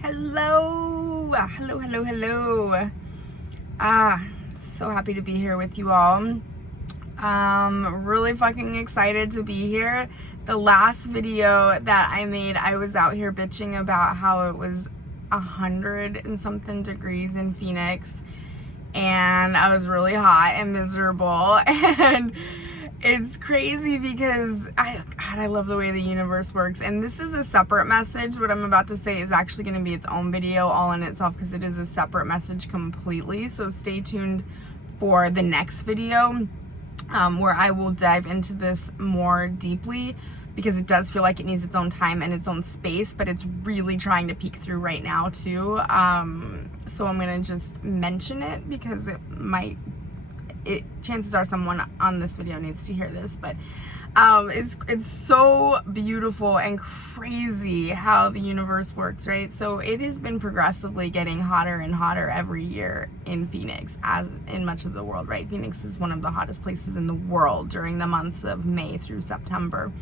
Hello. So happy to be here with you all. Really fucking excited to be here. The last video that I made, I was out here bitching about how it was 100 and something degrees in Phoenix, and I was really hot and miserable, and it's crazy because I love the way the universe works. And this is a separate message. What I'm about to say is actually going to be its own video all in itself, because it is a separate message completely. So stay tuned for the next video where I will dive into this more deeply, because it does feel like it needs its own time and its own space, but it's really trying to peek through right now too. So I'm going to just mention it because chances are someone on this video needs to hear this, but it's so beautiful and crazy how the universe works, right? So it has been progressively getting hotter and hotter every year in Phoenix, as in much of the world, right? Phoenix is one of the hottest places in the world during the months of May through September.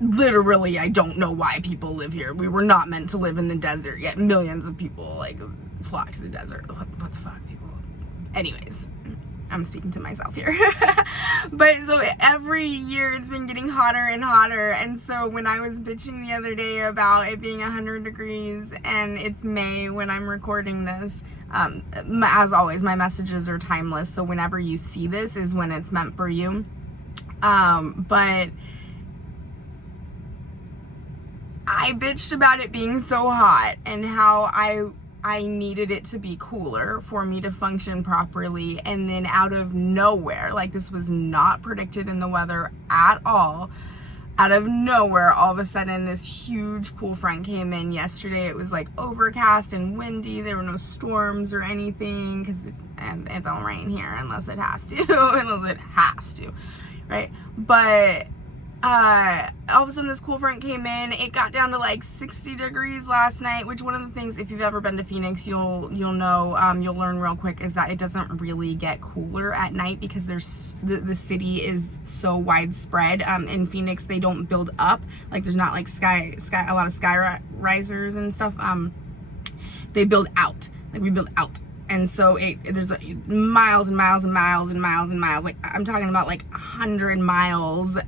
Literally, I don't know why people live here. We were not meant to live in the desert, yet millions of people flock to the desert. What the fuck, people? Anyways, I'm speaking to myself here. But so every year it's been getting hotter and hotter. And so when I was bitching the other day about it being 100 degrees and it's May when I'm recording this, as always, my messages are timeless. So whenever you see this is when it's meant for you. But I bitched about it being so hot and how I needed it to be cooler for me to function properly. And then out of nowhere, like this was not predicted in the weather at all, out of nowhere, all of a sudden this huge cool front came in yesterday. It was like overcast and windy. There were no storms or anything, because it don't rain here unless it has to, right? But all of a sudden this cool front came in. It got down to like 60 degrees last night, which one of the things, if you've ever been to Phoenix, you'll know, you'll learn real quick, is that it doesn't really get cooler at night, because the city is so widespread. In Phoenix, they don't build up, like there's not like a lot of sky risers and stuff. They build out, like we build out. And so there's miles and miles and miles and miles and miles. Like I'm talking about like 100 miles,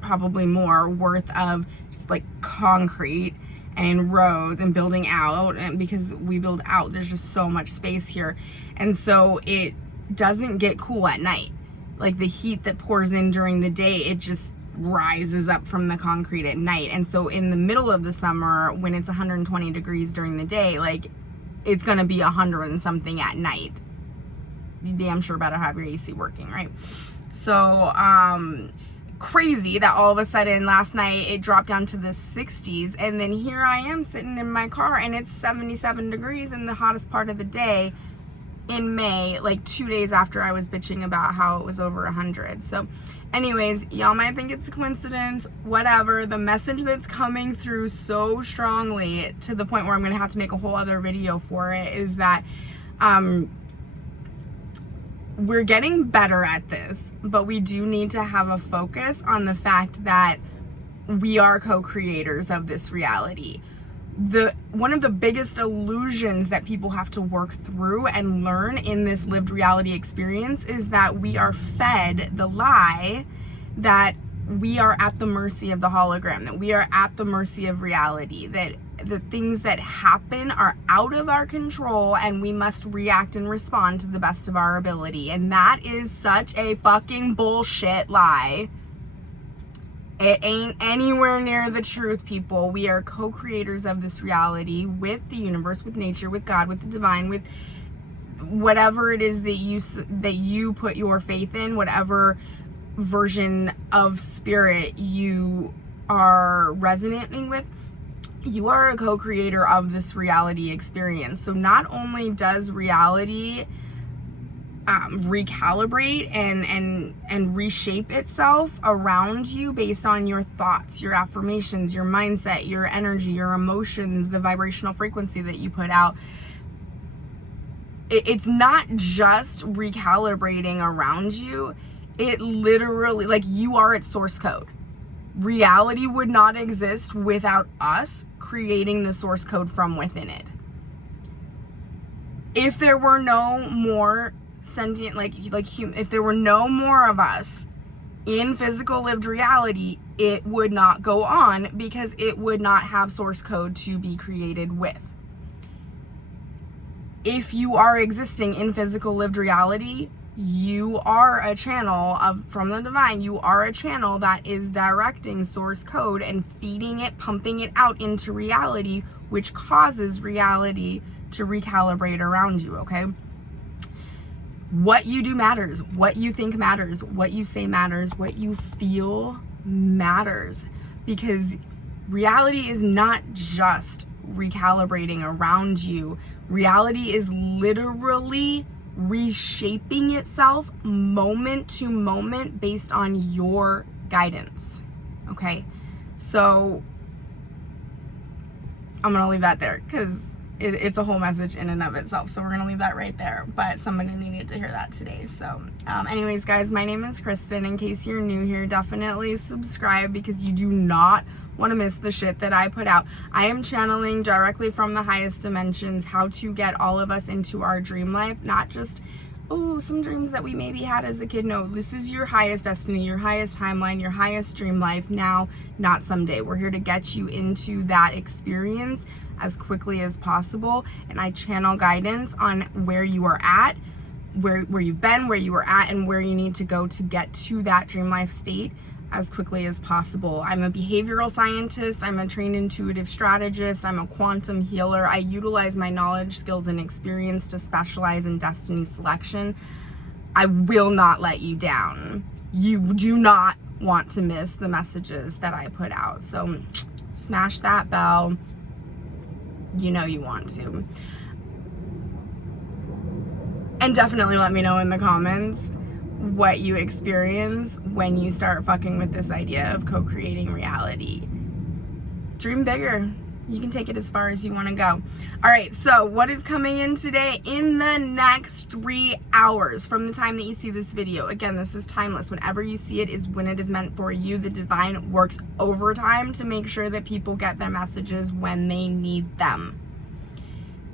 probably more, worth of just like concrete and roads and building out. And because we build out, there's just so much space here, and so it doesn't get cool at night. Like the heat that pours in during the day, it just rises up from the concrete at night. And so in the middle of the summer, when it's 120 degrees during the day, like it's gonna be 100 and something at night. You damn sure better have your AC working, right? So crazy that all of a sudden last night it dropped down to the 60s, and then here I am sitting in my car and it's 77 degrees in the hottest part of the day in May, like 2 days after I was bitching about how it was over 100. So anyways, y'all might think it's a coincidence, whatever. The message that's coming through so strongly, to the point where I'm gonna have to make a whole other video for it, is that we're getting better at this, but we do need to have a focus on the fact that we are co-creators of this reality. One of the biggest illusions that people have to work through and learn in this lived reality experience is that we are fed the lie that we are at the mercy of the hologram, that we are at the mercy of reality, that the things that happen are out of our control and we must react and respond to the best of our ability. And that is such a fucking bullshit lie. It ain't anywhere near the truth, people. We are co-creators of this reality with the universe, with nature, with God, with the divine, with whatever it is that you put your faith in, whatever version of spirit you are resonating with. You are a co-creator of this reality experience. So not only does reality recalibrate and reshape itself around you based on your thoughts, your affirmations, your mindset, your energy, your emotions, the vibrational frequency that you put out, it's not just recalibrating around you. It literally, like, you are its source code. Reality would not exist without us creating the source code from within it. If there were no more sentient, if there were no more of us in physical lived reality, it would not go on because it would not have source code to be created with. If you are existing in physical lived reality, you are a channel from the divine. You are a channel that is directing source code and feeding it, pumping it out into reality, which causes reality to recalibrate around you, okay? What you do matters. What you think matters. What you say matters. What you feel matters. Because reality is not just recalibrating around you. Reality is literally reshaping itself moment to moment based on your guidance. Okay? So I'm going to leave that there because it's a whole message in and of itself. So we're going to leave that right there. But somebody needed to hear that today. So anyways, guys, my name is Kristen. In case you're new here, definitely subscribe because you do not want to miss the shit that I put out. I am channeling directly from the highest dimensions how to get all of us into our dream life, not just some dreams that we maybe had as a kid. No, this is your highest destiny, your highest timeline, your highest dream life now, not someday. We're here to get you into that experience as quickly as possible, and I channel guidance on where you are at, where you've been, where you were at, and where you need to go to get to that dream life state as quickly as possible. I'm a behavioral scientist, I'm a trained intuitive strategist, I'm a quantum healer. I utilize my knowledge, skills, and experience to specialize in destiny selection. I will not let you down. You do not want to miss the messages that I put out. So smash that bell. You know you want to. And definitely let me know in the comments what you experience when you start fucking with this idea of co-creating reality. Dream bigger. You can take it as far as you want to go. All right, so what is coming in today? In the next 3 hours from the time that you see this video. Again, this is timeless. Whenever you see it is when it is meant for you. The divine works overtime to make sure that people get their messages when they need them.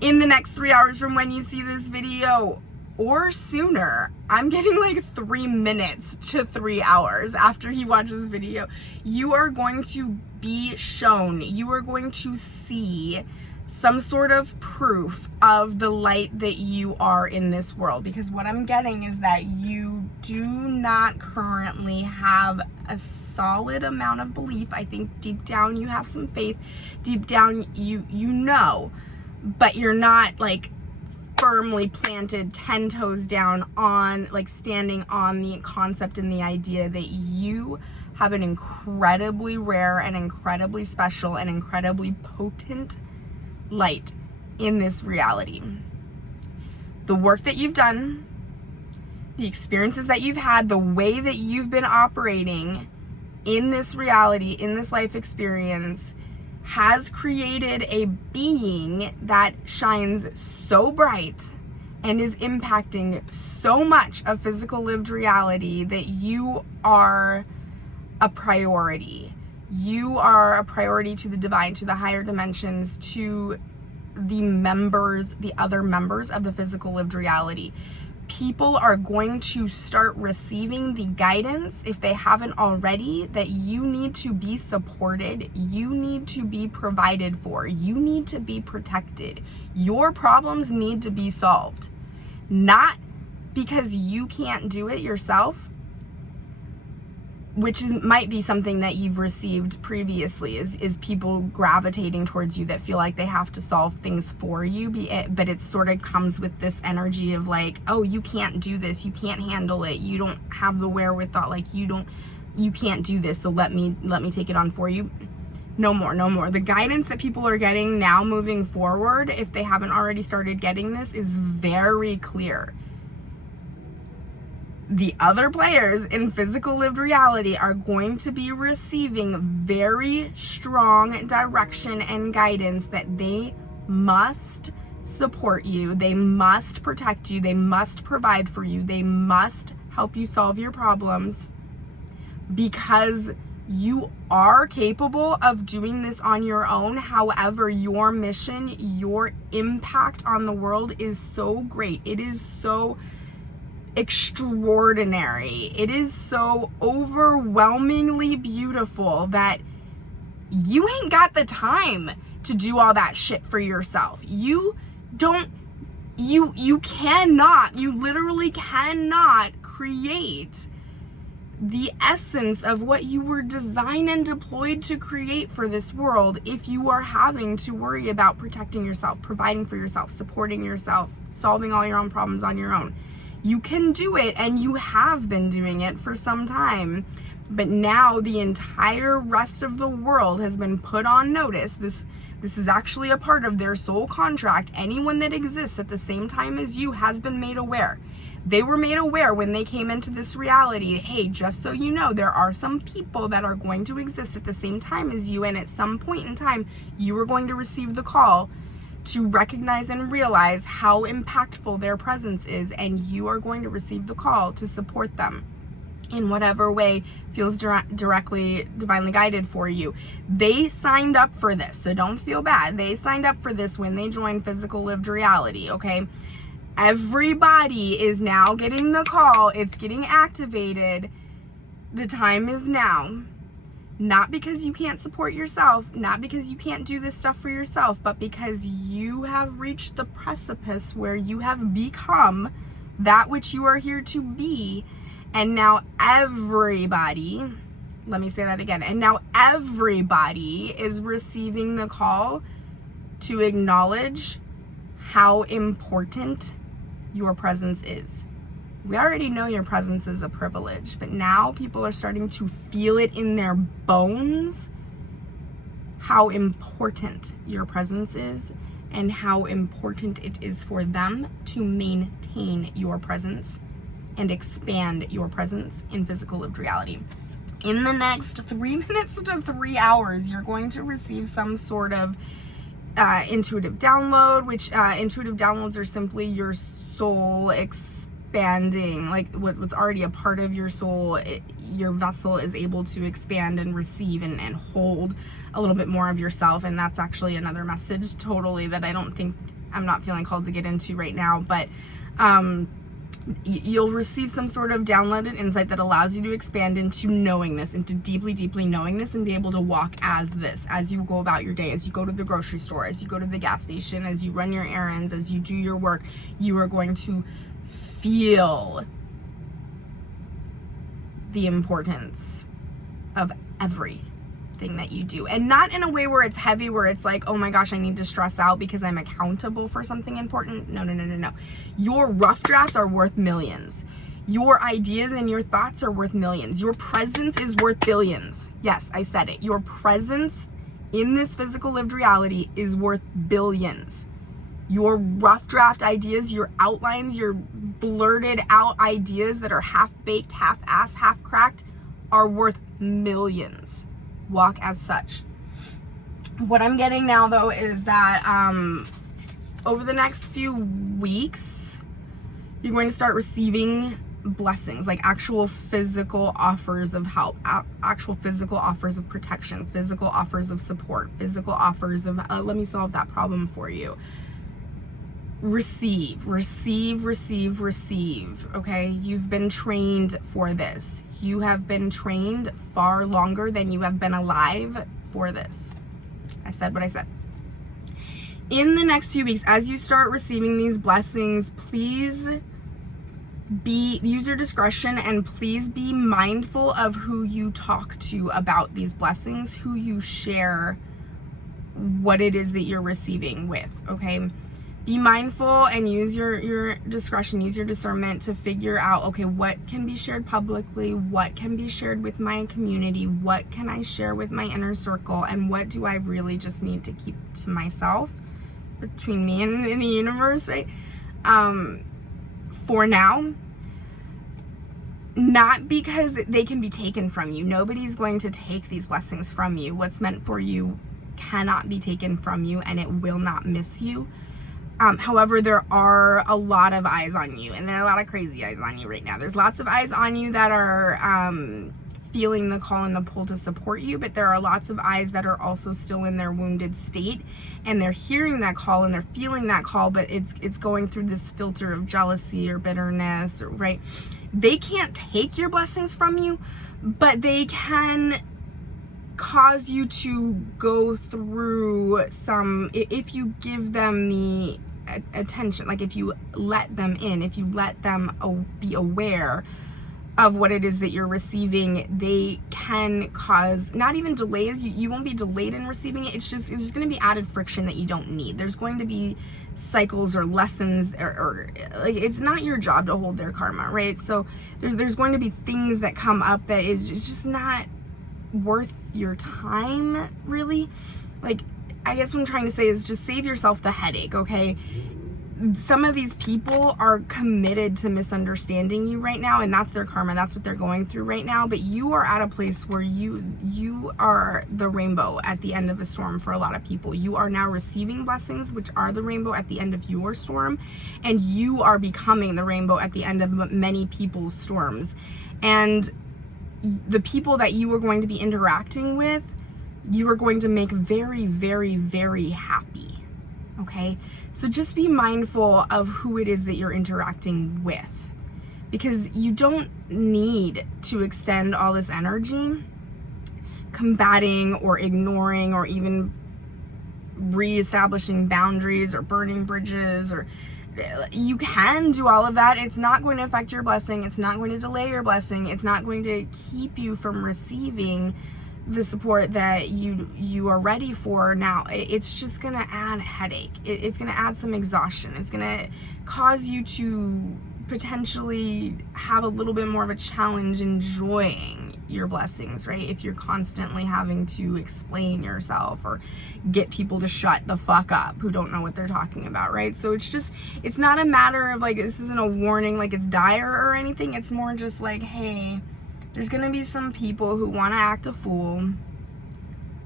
In the next 3 hours from when you see this video, or sooner, I'm getting like 3 minutes to 3 hours after you watch this video, you are going to be shown, you are going to see some sort of proof of the light that you are in this world. Because what I'm getting is that you do not currently have a solid amount of belief. I think deep down you have some faith, deep down you know, but you're not like firmly planted 10 toes down on, like, standing on the concept and the idea that you have an incredibly rare and incredibly special and incredibly potent light in this reality. The work that you've done, the experiences that you've had, the way that you've been operating in this reality, in this life experience, has created a being that shines so bright and is impacting so much of physical lived reality that you are a priority. You are a priority to the divine, to the higher dimensions, to the other members of the physical lived reality. People are going to start receiving the guidance, if they haven't already, that you need to be supported, you need to be provided for, you need to be protected. Your problems need to be solved. Not because you can't do it yourself, which might be something that you've received previously, is people gravitating towards you that feel like they have to solve things for you, but it sort of comes with this energy of like, oh, you can't do this, you can't handle it, you don't have the wherewithal, like you can't do this, so let me take it on for you. No more. The guidance that people are getting now moving forward, if they haven't already started getting this, is very clear. The other players in physical lived reality are going to be receiving very strong direction and guidance that they must support you, they must protect you, they must provide for you, they must help you solve your problems, because You are capable of doing this on your own. However, your mission, your impact on the world is so great. It is so extraordinary. It is so overwhelmingly beautiful that you ain't got the time to do all that shit for yourself. You literally cannot create the essence of what you were designed and deployed to create for this world if you are having to worry about protecting yourself, providing for yourself, supporting yourself, solving all your own problems on your own. You can do it, and you have been doing it for some time, but now the entire rest of the world has been put on notice. This is actually a part of their soul contract. Anyone that exists at the same time as you has been made aware. They were made aware when they came into this reality. Hey, just so you know, there are some people that are going to exist at the same time as you, and at some point in time, you are going to receive the call to recognize and realize how impactful their presence is, and you are going to receive the call to support them in whatever way feels directly divinely guided for you. They signed up for this, so don't feel bad. They signed up for this when they joined Physical Lived Reality, okay? Everybody is now getting the call. It's getting activated. The time is now. Not because you can't support yourself, not because you can't do this stuff for yourself, but because you have reached the precipice where you have become that which you are here to be. And now everybody, let me say that again, and now everybody is receiving the call to acknowledge how important your presence is. We already know your presence is a privilege, but now people are starting to feel it in their bones, how important your presence is and how important it is for them to maintain your presence and expand your presence in Physical Lived Reality. In the next 3 minutes to 3 hours, you're going to receive some sort of intuitive download, which intuitive downloads are simply your soul expanding, like what's already a part of your soul. Your vessel is able to expand and receive and hold a little bit more of yourself, and that's actually another message totally that I'm not feeling called to get into right now, but you'll receive some sort of downloaded insight that allows you to expand into knowing this, into deeply knowing this, and be able to walk as this, as you go about your day, as you go to the grocery store, as you go to the gas station, as you run your errands, as you do your work. You are going to feel the importance of everything that you do, and not in a way where it's heavy, where it's like, oh my gosh, I need to stress out because I'm accountable for something important. No. Your rough drafts are worth millions. Your ideas and your thoughts are worth millions. Your presence is worth billions. Yes, I said it. Your presence in this physical lived reality is worth billions. Your rough draft ideas, your outlines, your blurted out ideas that are half baked, half assed, half cracked are worth millions. Walk as such. What I'm getting now though is that over the next few weeks, you're going to start receiving blessings, like actual physical offers of help, actual physical offers of protection, physical offers of support, physical offers of let me solve that problem for you. Receive. Okay, you've been trained for this. You have been trained far longer than you have been alive for this. I said what I said. In the next few weeks, as you start receiving these blessings, please use your discretion, and please be mindful of who you talk to about these blessings, who you share what it is that you're receiving with, okay? Be mindful and use your discretion, use your discernment to figure out, okay, what can be shared publicly, what can be shared with my community, what can I share with my inner circle, and what do I really just need to keep to myself, between me and the universe, right? For now, not because they can be taken from you. Nobody's going to take these blessings from you. What's meant for you cannot be taken from you, and it will not miss you. However, there are a lot of eyes on you, and there are a lot of crazy eyes on you right now. There's lots of eyes on you that are feeling the call and the pull to support you, but there are lots of eyes that are also still in their wounded state, and they're hearing that call and they're feeling that call, but it's going through this filter of jealousy or bitterness, or, right? They can't take your blessings from you, but they can cause you to go through some, if you give them the attention, like if you let them in, if you let them be aware of what it is that you're receiving, they can cause not even delays. You won't be delayed in receiving it. It's going to be added friction that you don't need. There's going to be cycles or lessons, or like, it's not your job to hold their karma, right? So there's going to be things that come up that it's just not worth your time, really. Like, I guess what I'm trying to say is just save yourself the headache, okay? Some of these people are committed to misunderstanding you right now, and that's their karma. That's what they're going through right now. But you are at a place where you are the rainbow at the end of the storm for a lot of people. You are now receiving blessings, which are the rainbow at the end of your storm, and you are becoming the rainbow at the end of many people's storms. And the people that you are going to be interacting with, you are going to make very, very, very happy. Okay? So just be mindful of who it is that you're interacting with, because you don't need to extend all this energy combating or ignoring or even reestablishing boundaries or burning bridges. Or you can do all of that. It's not going to affect your blessing. It's not going to delay your blessing. It's not going to keep you from receiving the support that you are ready for now. It's just gonna add headache. It's gonna add some exhaustion. It's gonna cause you to potentially have a little bit more of a challenge enjoying your blessings, right? If you're constantly having to explain yourself or get people to shut the fuck up who don't know what they're talking about, right? So it's not a matter of like, this isn't a warning like it's dire or anything. It's more just like, hey, there's gonna be some people who wanna act a fool.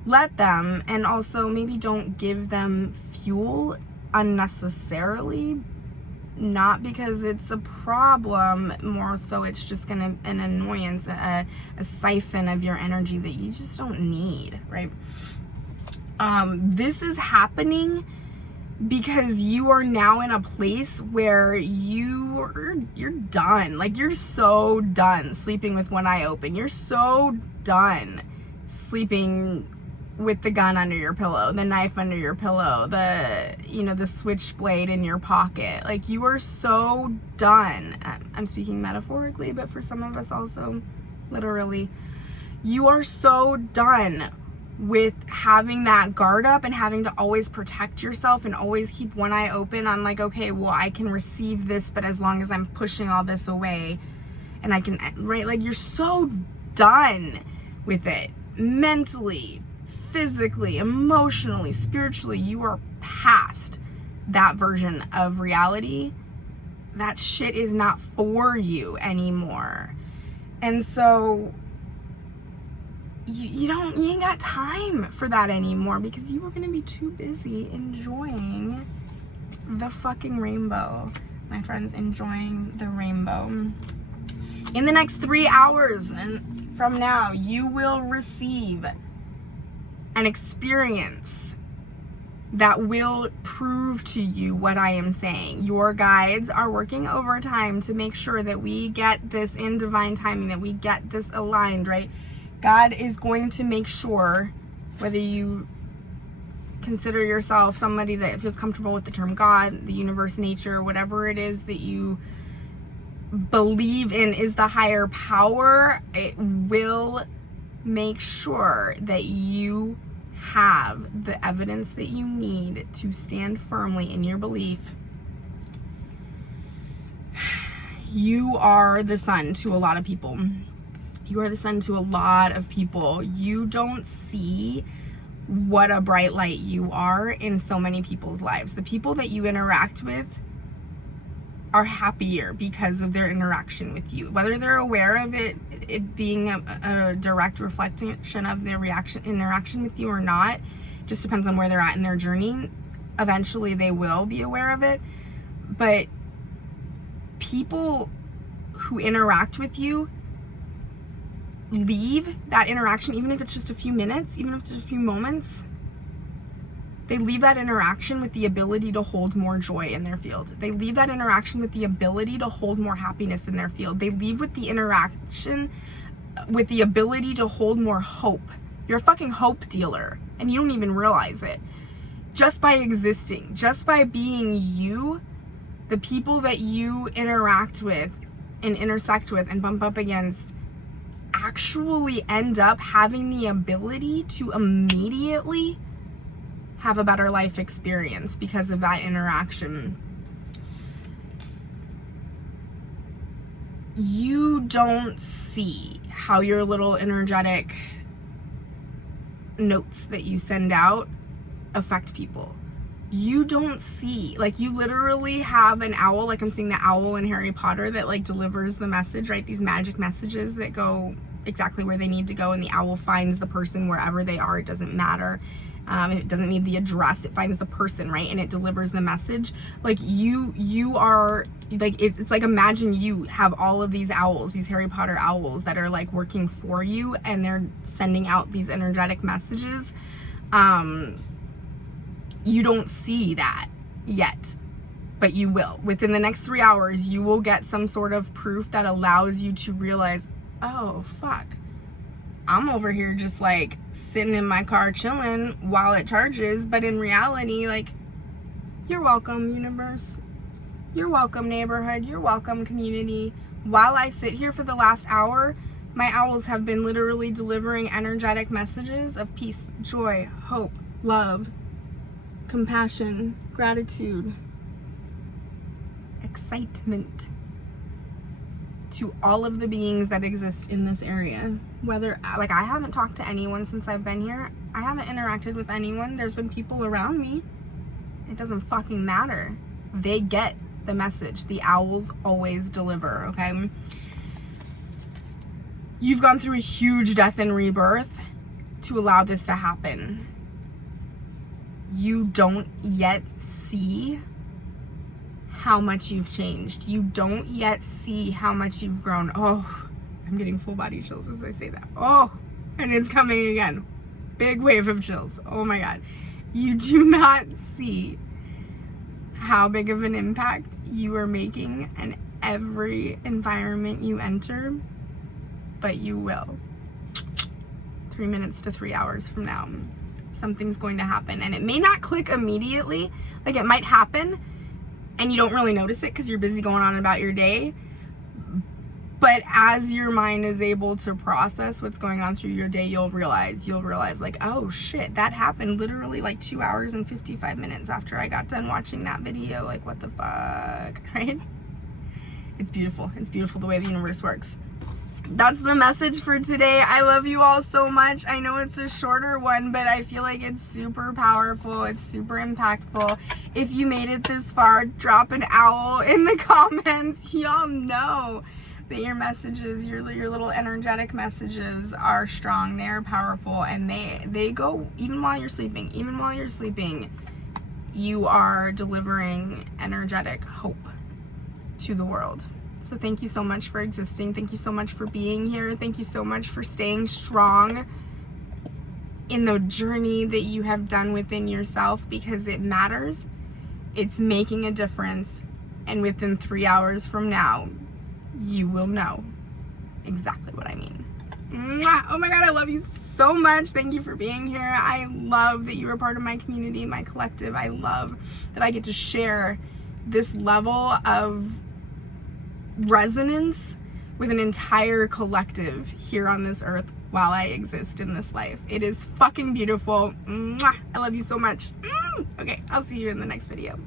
Let them, and also maybe don't give them fuel unnecessarily. Not because it's a problem, more so it's just gonna an annoyance, a siphon of your energy that you just don't need, right? This is happening because you are now in a place where you're done. Like, you're so done sleeping with one eye open. You're so done sleeping with the gun under your pillow, the knife under your pillow, the switchblade in your pocket. Like, you are so done. I'm speaking metaphorically, but for some of us also literally. You are so done with having that guard up and having to always protect yourself and always keep one eye open on like, okay, well, I can receive this, but as long as I'm pushing all this away and I can, right? Like, you're so done with it. Mentally, physically, emotionally, spiritually, you are past that version of reality. That shit is not for you anymore. And so you ain't got time for that anymore, because you are going to be too busy enjoying the fucking rainbow. My friends, enjoying the rainbow. In the next 3 hours and from now, you will receive an experience that will prove to you what I am saying. Your guides are working overtime to make sure that we get this in divine timing, that we get this aligned, right? God is going to make sure, whether you consider yourself somebody that feels comfortable with the term God, the universe, nature, whatever it is that you believe in is the higher power, it will make sure that you have the evidence that you need to stand firmly in your belief. You are the sun to a lot of people. You are the sun to a lot of people. You don't see what a bright light you are in so many people's lives. The people that you interact with are happier because of their interaction with you. Whether they're aware of it being a direct reflection of their interaction with you or not, just depends on where they're at in their journey. Eventually they will be aware of it. But people who interact with you leave that interaction, even if it's just a few minutes, even if it's just a few moments, they leave that interaction with the ability to hold more joy in their field. They leave that interaction with the ability to hold more happiness in their field. They leave with the interaction with the ability to hold more hope. You're a fucking hope dealer, and you don't even realize it. Just by existing, just by being you, the people that you interact with and intersect with and bump up against actually end up having the ability to immediately have a better life experience because of that interaction. You don't see how your little energetic notes that you send out affect people. You don't see, like, you literally have an owl, like I'm seeing the owl in Harry Potter that like delivers the message, right? These magic messages that go exactly where they need to go, and the owl finds the person wherever they are. It doesn't matter. It doesn't need the address. It finds the person, right? And it delivers the message. Like you are like, it's like, imagine you have all of these owls, these Harry Potter owls that are like working for you, and they're sending out these energetic messages. You don't see that yet, but you will. Within the next 3 hours, you will get some sort of proof that allows you to realize, oh, fuck. I'm over here just like sitting in my car chilling while it charges, but in reality, like, you're welcome, universe. You're welcome, neighborhood. You're welcome, community. While I sit here for the last hour, my owls have been literally delivering energetic messages of peace, joy, hope, love, compassion, gratitude, excitement to all of the beings that exist in this area. Whether, like, I haven't talked to anyone since I've been here. I haven't interacted with anyone. There's been people around me. It doesn't fucking matter. They get the message. The owls always deliver, okay? You've gone through a huge death and rebirth to allow this to happen. You don't yet see how much you've changed. You don't yet see how much you've grown. Oh, I'm getting full body chills as I say that. Oh, and it's coming again. Big wave of chills. Oh my God. You do not see how big of an impact you are making in every environment you enter, but you will. 3 minutes to 3 hours from now, something's going to happen, and it may not click immediately. Like, it might happen and you don't really notice it because you're busy going on about your day. But as your mind is able to process what's going on through your day, you'll realize like, oh shit, that happened literally like 2 hours and 55 minutes after I got done watching that video. Like, what the fuck, right? It's beautiful. It's beautiful the way the universe works. That's the message for today. I love you all so much. I know it's a shorter one, but I feel like it's super powerful. It's super impactful. If you made it this far, drop an owl in the comments. Y'all know that your messages, your little energetic messages are strong. They're powerful, and they go even while you're sleeping. Even while you're sleeping, you are delivering energetic hope to the world. So thank you so much for existing. Thank you so much for being here. Thank you so much for staying strong in the journey that you have done within yourself, because it matters. It's making a difference. And within 3 hours from now, you will know exactly what I mean. Mwah! Oh my God, I love you so much. Thank you for being here. I love that you are part of my community, my collective. I love that I get to share this level of resonance with an entire collective here on this earth while I exist in this life. It is fucking beautiful. Mwah! I love you so much. Okay, I'll see you in the next video.